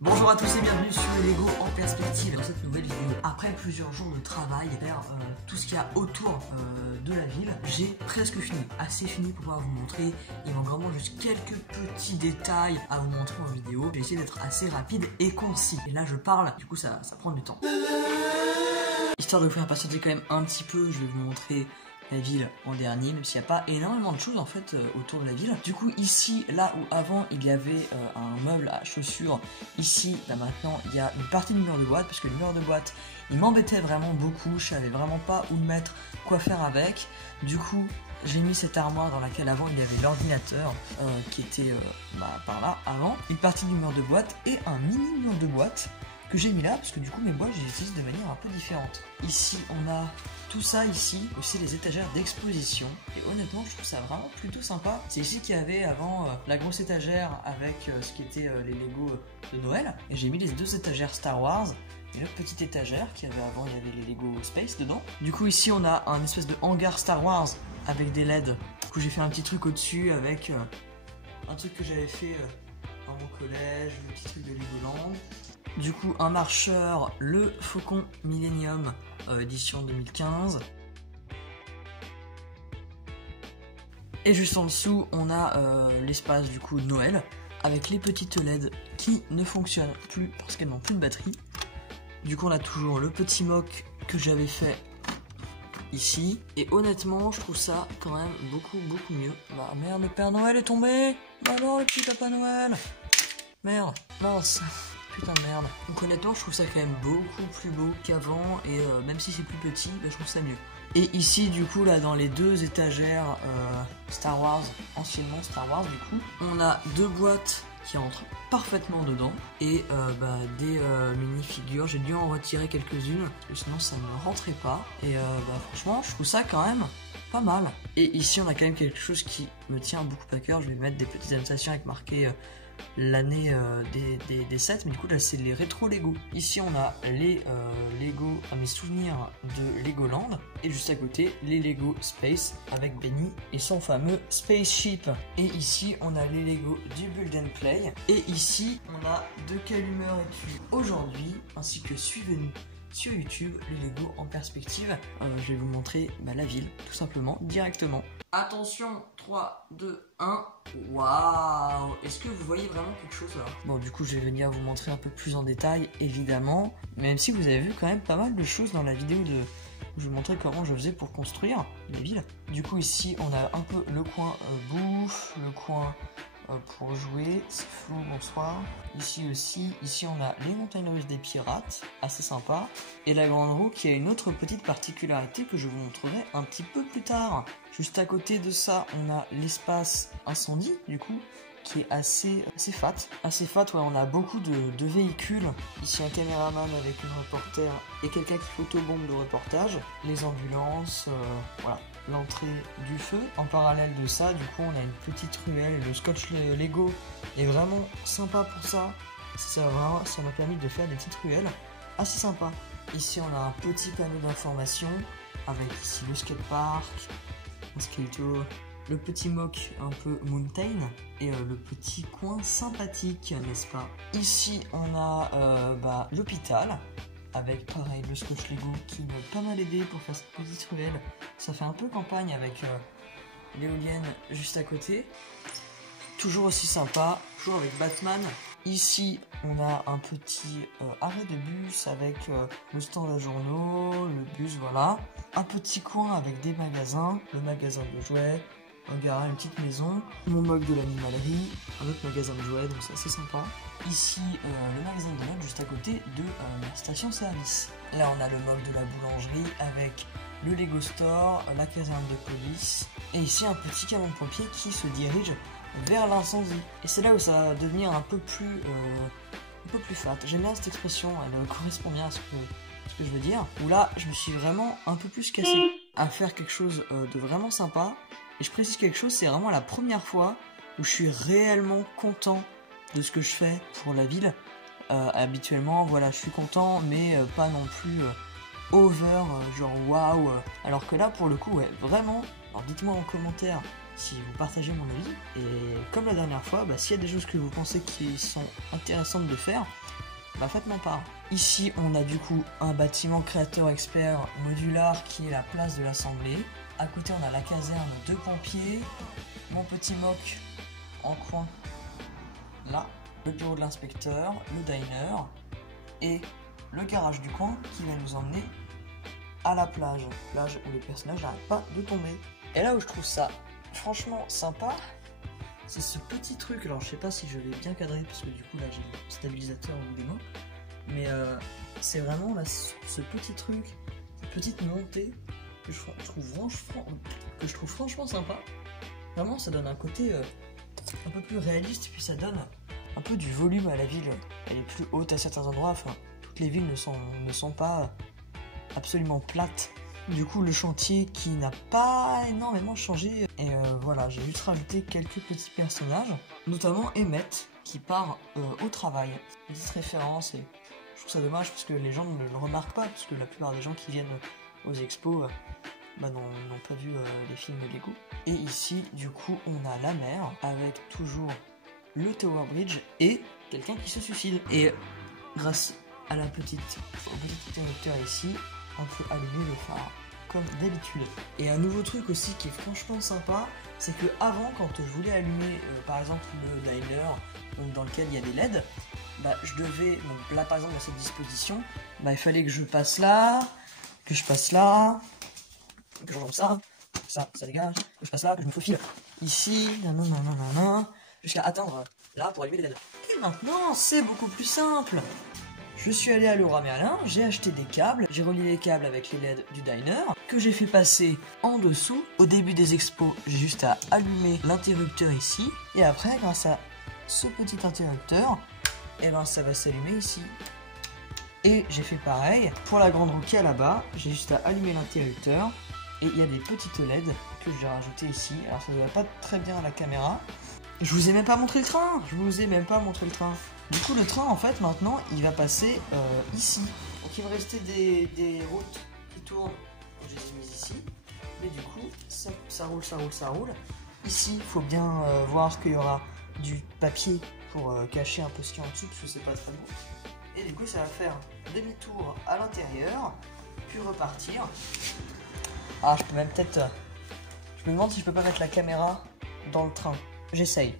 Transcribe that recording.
Bonjour à tous et bienvenue sur les Lego en perspective. Dans cette nouvelle vidéo, après plusieurs jours de travail vers tout ce qu'il y a autour de la ville, j'ai presque fini, assez fini pour pouvoir vous montrer. Il manque vraiment juste quelques petits détails à vous montrer en vidéo. J'ai essayé d'être assez rapide et concis. Et là je parle, du coup ça prend du temps. Histoire de vous faire patienter quand même un petit peu, je vais vous montrer la ville en dernier, même s'il n'y a pas énormément de choses en fait autour de la ville. Du coup ici, là où avant il y avait un meuble à chaussures, ici maintenant il y a une partie du mur de boîte, parce que le mur de boîte il m'embêtait vraiment beaucoup, je savais vraiment pas où le mettre, quoi faire avec. Du coup j'ai mis cette armoire dans laquelle avant il y avait l'ordinateur qui était par là avant, une partie du mur de boîte et un mini mur de boîte que j'ai mis là parce que du coup mes boîtes je les utilise de manière un peu différente. Ici on a tout ça ici, aussi les étagères d'exposition, et honnêtement je trouve ça vraiment plutôt sympa. C'est ici qu'il y avait avant la grosse étagère avec ce qui était les Lego de Noël, et j'ai mis les deux étagères Star Wars et l'autre petite étagère qui avait avant, il y avait les Lego Space dedans. Du coup ici on a un espèce de hangar Star Wars avec des LED. Du coup j'ai fait un petit truc au dessus avec un truc que j'avais fait dans mon collège, le petit truc de Legoland. Du coup un marcheur, le Faucon Millennium édition 2015. Et juste en dessous on a l'espace du coup de Noël avec les petites LED qui ne fonctionnent plus parce qu'elles n'ont plus de batterie. Du coup on a toujours le petit mock que j'avais fait ici, et honnêtement je trouve ça quand même beaucoup mieux. Bah merde, le Père Noël est tombé. Bah non, le petit Papa Noël. Merde, mince. Putain de merde. Donc honnêtement je trouve ça quand même beaucoup plus beau qu'avant, et même si c'est plus petit, bah, je trouve ça mieux. Et ici du coup là dans les deux étagères Star Wars, anciennement Star Wars du coup, on a deux boîtes qui rentrent parfaitement dedans, et des mini-figures. J'ai dû en retirer quelques-unes parce que sinon ça ne rentrait pas, et franchement je trouve ça quand même pas mal. Et ici on a quand même quelque chose qui me tient beaucoup à cœur. Je vais mettre des petites annotations avec marqué l'année des sets, mais du coup là c'est les rétro Lego. Ici on a les Lego à mes souvenirs de Legoland, et juste à côté les Lego Space avec Benny et son fameux Spaceship. Et ici on a les Lego du Build and Play, et ici on a de quelle humeur es-tu aujourd'hui, ainsi que suivez-nous sur YouTube, les Lego en perspective. Je vais vous montrer la ville, tout simplement, directement. Attention, 3, 2, 1. Waouh! Est-ce que vous voyez vraiment quelque chose là? Bon, du coup, je vais venir vous montrer un peu plus en détail, évidemment. Même si vous avez vu quand même pas mal de choses dans la vidéo où je vous montrais comment je faisais pour construire les villes. Du coup, ici, on a un peu le coin bouffe, le coin pour jouer, c'est flou, bonsoir. Ici aussi, ici on a les montagnes russes des pirates, assez sympa. Et la grande roue qui a une autre petite particularité que je vous montrerai un petit peu plus tard. Juste à côté de ça, on a l'espace incendie, du coup, qui est assez fat. Assez fat, ouais, on a beaucoup de véhicules. Ici un caméraman avec une reporter et quelqu'un qui photobombe de reportage. Les ambulances, voilà. L'entrée du feu. En parallèle de ça, du coup, on a une petite ruelle, et le scotch Lego est vraiment sympa pour ça. Ça m'a permis de faire des petites ruelles assez sympas. Ici, on a un petit panneau d'information avec ici le skatepark, un skater, le petit mock un peu mountain, et le petit coin sympathique, n'est-ce pas? Ici, on a l'hôpital, avec pareil le scotch Lego qui m'a pas mal aidé pour faire cette petite ruelle. Ça fait un peu campagne avec l'éolienne juste à côté. Toujours aussi sympa, toujours avec Batman. Ici on a un petit arrêt de bus avec le stand à journaux, le bus, voilà. Un petit coin avec des magasins, le magasin de jouets, un garage, une petite maison, mon mock de l'animalerie, un autre magasin de jouets, donc ça c'est sympa. Ici le magasin de mode juste à côté de la station service. Là on a le mock de la boulangerie avec le Lego Store, la caserne de police, et ici un petit camion de pompier qui se dirige vers l'incendie. Et c'est là où ça va devenir un peu plus fat. J'aime bien cette expression, elle correspond bien à ce que je veux dire. Où là je me suis vraiment un peu plus cassé à faire quelque chose de vraiment sympa. Et je précise quelque chose, c'est vraiment la première fois où je suis réellement content de ce que je fais pour la ville. Habituellement, voilà, je suis content, mais pas non plus over, genre waouh. Alors que là, pour le coup, ouais, vraiment. Alors dites-moi en commentaire si vous partagez mon avis. Et comme la dernière fois, s'il y a des choses que vous pensez qui sont intéressantes de faire, faites-moi part. Ici, on a du coup un bâtiment créateur expert modular qui est la place de l'Assemblée. À côté, on a la caserne de pompiers, mon petit mock en coin là, le bureau de l'inspecteur, le diner et le garage du coin qui va nous emmener à la plage où les personnages n'arrêtent pas de tomber. Et là où je trouve ça franchement sympa, c'est ce petit truc. Alors je sais pas si je vais bien cadrer parce que du coup là j'ai le stabilisateur au bout des mains, mais c'est vraiment là ce petit truc, cette petite montée que je trouve franchement sympa. Vraiment ça donne un côté un peu plus réaliste, et puis ça donne un peu du volume à la ville. Elle est plus haute à certains endroits, enfin toutes les villes ne sont pas absolument plates. Du coup le chantier qui n'a pas énormément changé, et voilà, j'ai juste rajouté quelques petits personnages, notamment Emmett qui part au travail. Une petite référence, et je trouve ça dommage parce que les gens ne le remarquent pas, parce que la plupart des gens qui viennent aux expos n'ont pas vu les films Lego. Et ici du coup on a la mer avec toujours le Tower Bridge et quelqu'un qui se suicide. Et grâce à au petit interrupteur ici, on peut allumer le phare comme d'habitude. Et un nouveau truc aussi qui est franchement sympa, c'est que avant, quand je voulais allumer par exemple le diner, donc dans lequel il y a des LED, je devais, donc là par exemple dans cette disposition, il fallait que je passe là, que je passe là, que je rentre ça dégage, que je passe là, que je me faufile ici, jusqu'à atteindre là pour allumer les LED. Et maintenant c'est beaucoup plus simple. Je suis allé à Leroy Merlin, j'ai acheté des câbles, j'ai relié les câbles avec les LED du diner, que j'ai fait passer en dessous. Au début des expos, j'ai juste à allumer l'interrupteur ici, et après, grâce à ce petit interrupteur, ça va s'allumer ici. Et j'ai fait pareil pour la grande roue qui est là-bas, j'ai juste à allumer l'interrupteur, et il y a des petites LED que j'ai rajoutées ici. Alors ça ne va pas très bien à la caméra. Je vous ai même pas montré le train. Du coup, le train, en fait, maintenant, il va passer ici. Donc, il va rester des routes qui tournent. Je les ai mises ici. Mais du coup, ça roule. Ici, il faut bien voir qu'il y aura du papier pour cacher un peu ce qu'il y a en dessous, parce que c'est pas très beau. Et du coup, ça va faire demi-tour à l'intérieur, puis repartir. Ah, je peux même peut-être... je me demande si je peux pas mettre la caméra dans le train. J'essaye.